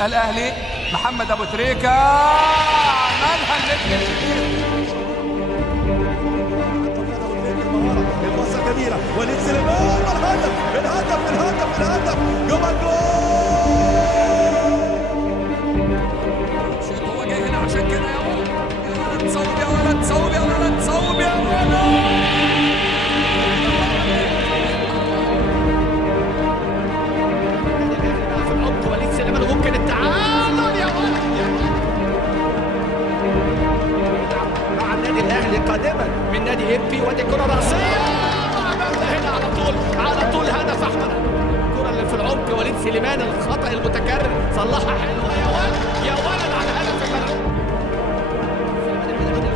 الاهلي محمد ابو تريكة عملها النجم الكبير. الباصة جميلة، وليد سليمان، الهدف جوه الجول. هو جاي هنا عشان كده يا ولد صوب يا ولد صوب يا ولد صوب يا ولد. في العمق وليد سليمان وممكن التعادل يا ولد مع النادي الاهلي قادما من نادي امبي. ودي كرة راسية هنا على طول هدف احمد. الكرة اللي في العمق وليد سليمان الخطأ المتكرر صلحها حلوة يا ولد على هدف المرمى.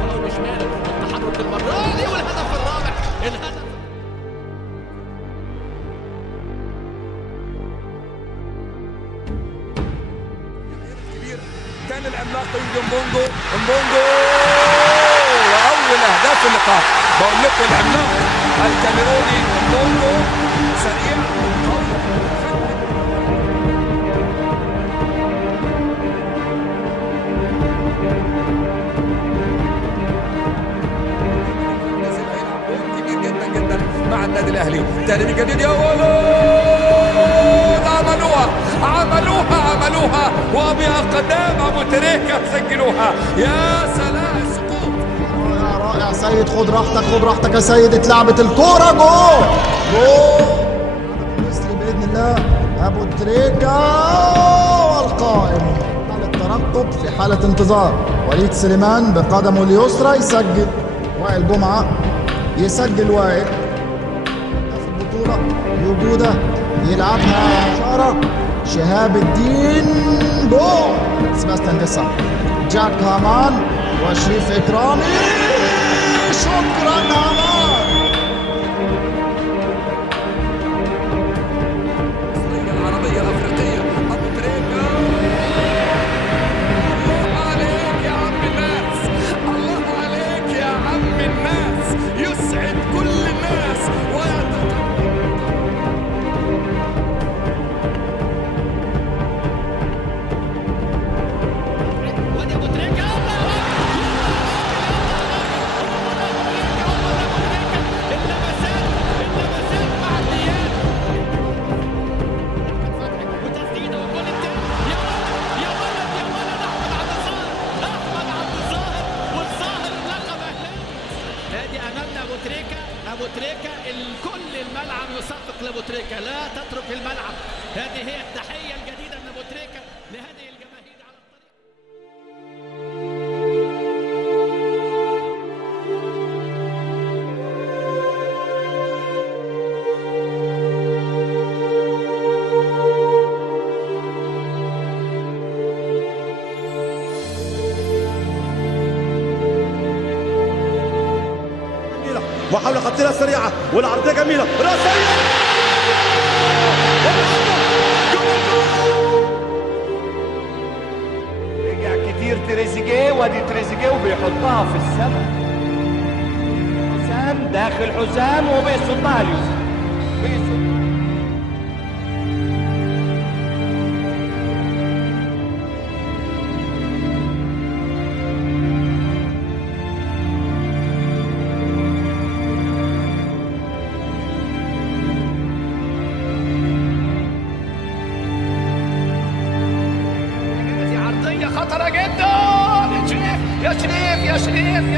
ولو بشماله التحرك المرة دي والهدف الرابع. الهدف كان العملاق مبونجو واول اهداف اللقاء. بقول لكم العملاق الكاميروني مبونجو سريع كبير جدا جدا مع النادي الاهلي. تاني جديد يا ولد عملوها وبأقدام أبو تريكة سجلوها. يا سلام سقوط رائع سيد. خد راحتك يا سيد. اتلعبت الكورة جول مصري بإذن الله. أبو تريكة والقائم حالة ترقب في حالة انتظار. وليد سليمان بقدمه اليسرى يسجل. وائل جمعة يسجل. وائل في البطولة وجوده يلعبها إشارة. شهاب الدين جول. سباستيان ديسا، جاك هامان وشريف إكرامي. شكرا هامان. العربية الأفريقية أبو تريكة. الله عليك يا عم الناس، الله عليك يا عم الناس. يسعد كل الناس أبو تريكة الكل الملعب يصفق لأبو تريكة. لا تترك الملعب. هذه هي التحية الجديدة من أبو تريكة لهذه الجماهير على محاولة خطيرة سريعة والعرضية جميلة راسية. رجع كتير تريزيجيه. وادي تريزيجيه وبيحطها في السماء. حسام داخل حسام وبيصدها اليوسف. خطرة جدا. يا شريف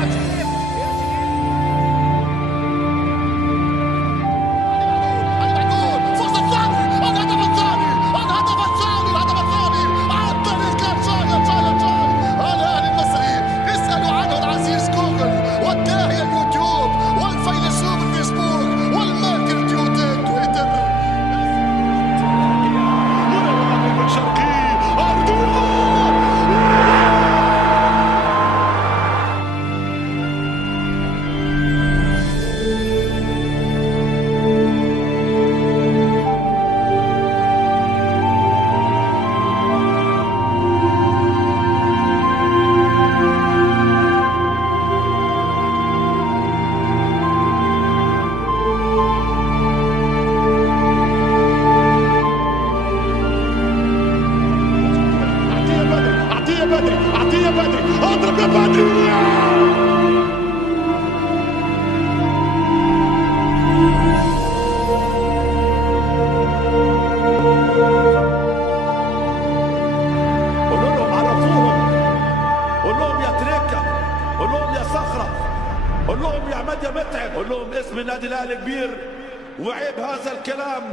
النادي الاهلي كبير وعيب هذا الكلام.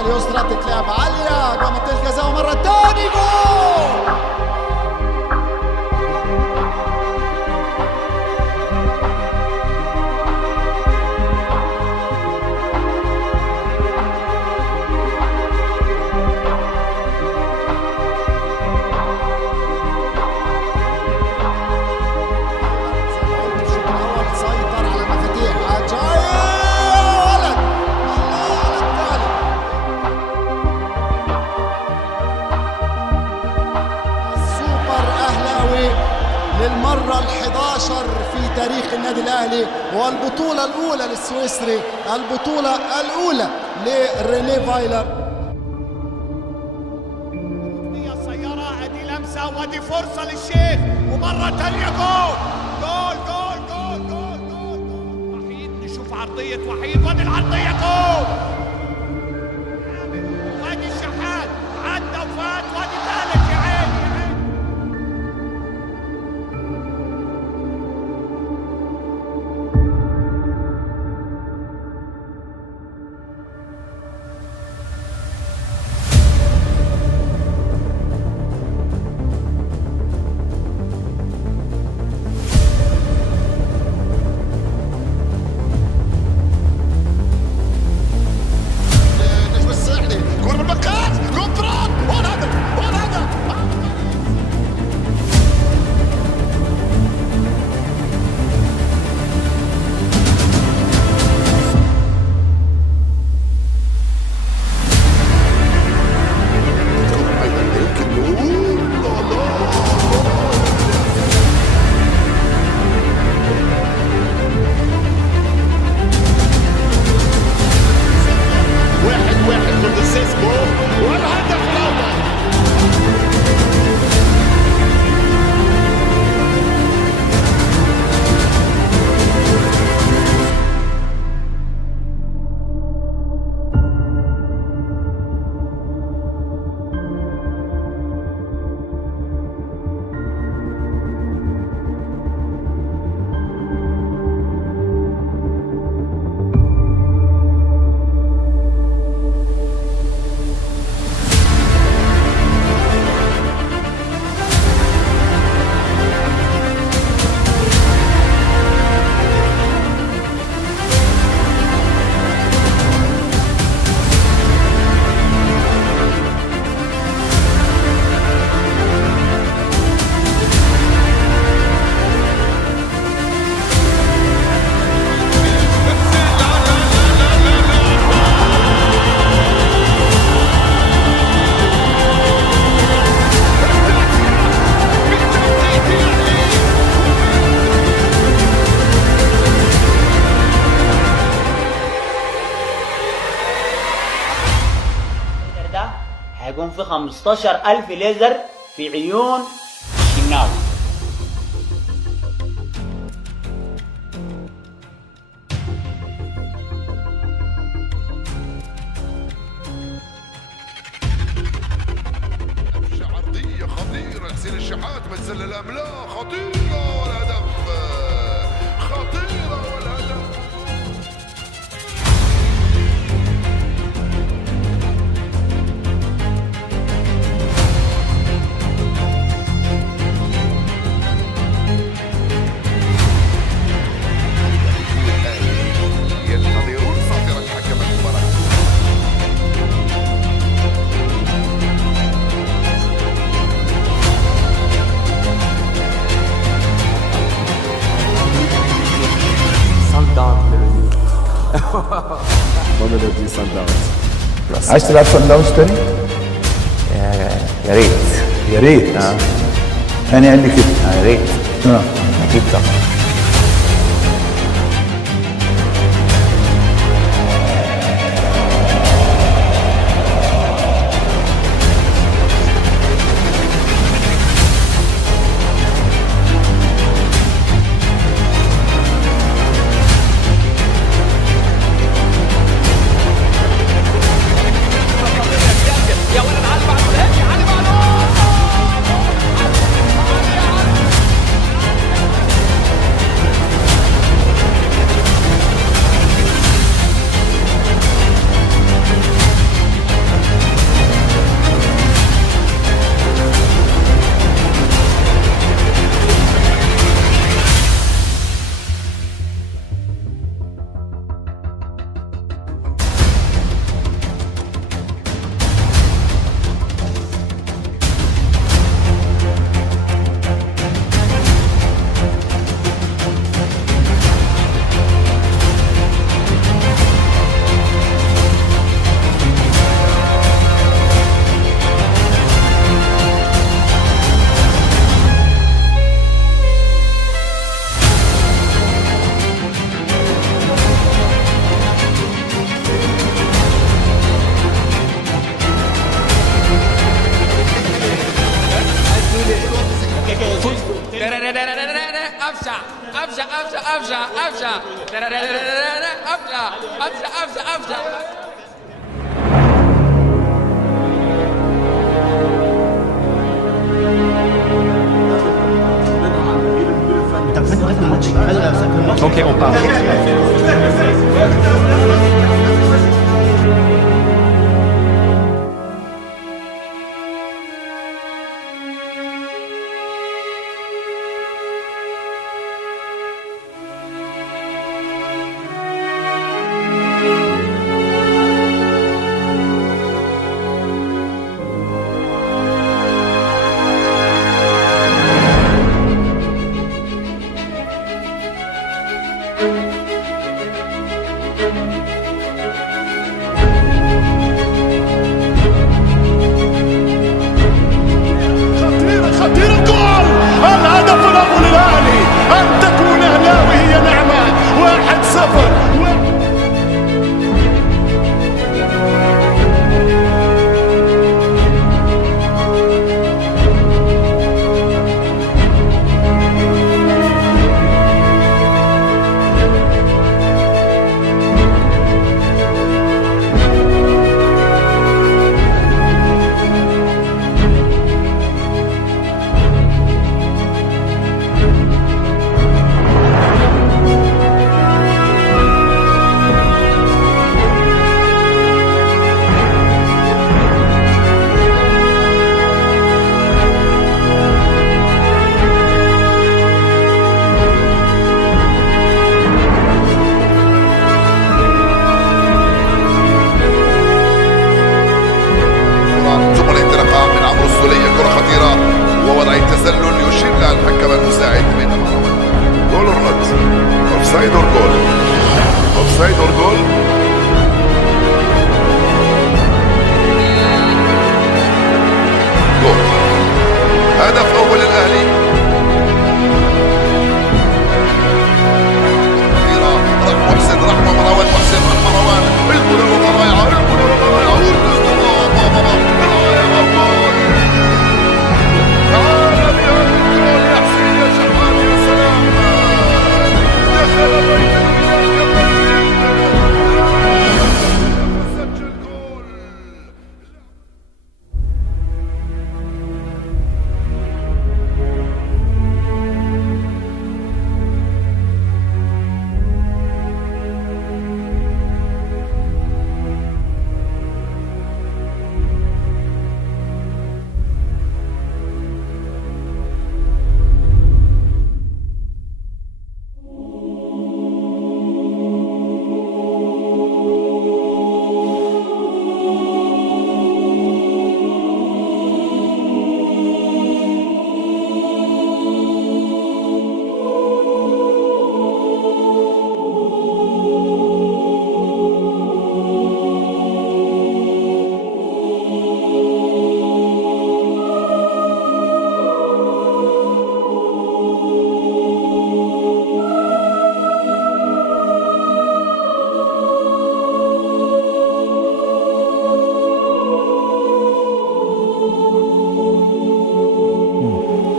اليسرى تتلعب عالية جوه منطقة الجزاء ومرة تاني جول. سيطر على المفاتيح للمرة ال11 في تاريخ النادي الأهلي، والبطولة الأولى للسويسري، البطولة الأولى لرينيه فايلر. دي سيارة، ادي لمسة وادي فرصة للشيخ، ومرة تانية جول جول جول جول جول جول جول. وحيد، نشوف عرضية وحيد، وادي العرضية جول. وادي الشحات عدى وفات، وادي ثالث. يا عيني يا عيني. هيكون في 15,000 ليزر في عيون الشناوي. عرضية خطيرة حسين الشحات مثل الأملاء، خطيرة والهدف خطيرة والهدف. سان داونز. عايز تلعب سان داونز تاني؟ يا ريت. يا ريت. انا قال لي كده. يا ريت. اكيد طبعا. Ok, on part.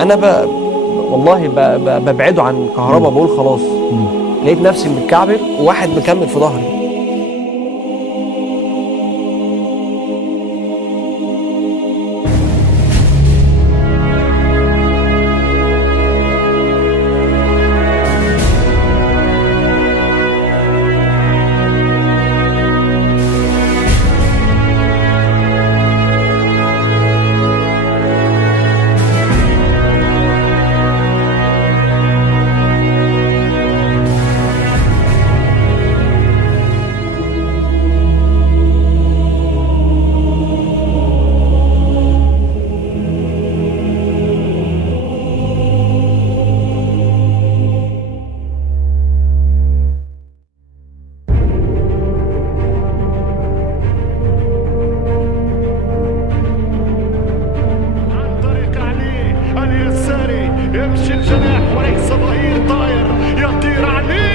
انا والله ببعده عن كهربا، بقول خلاص. لقيت نفسي متكعبل وواحد مكمل في ظهري. يمشي الجناح وليس ظهير طاير يطير عليه.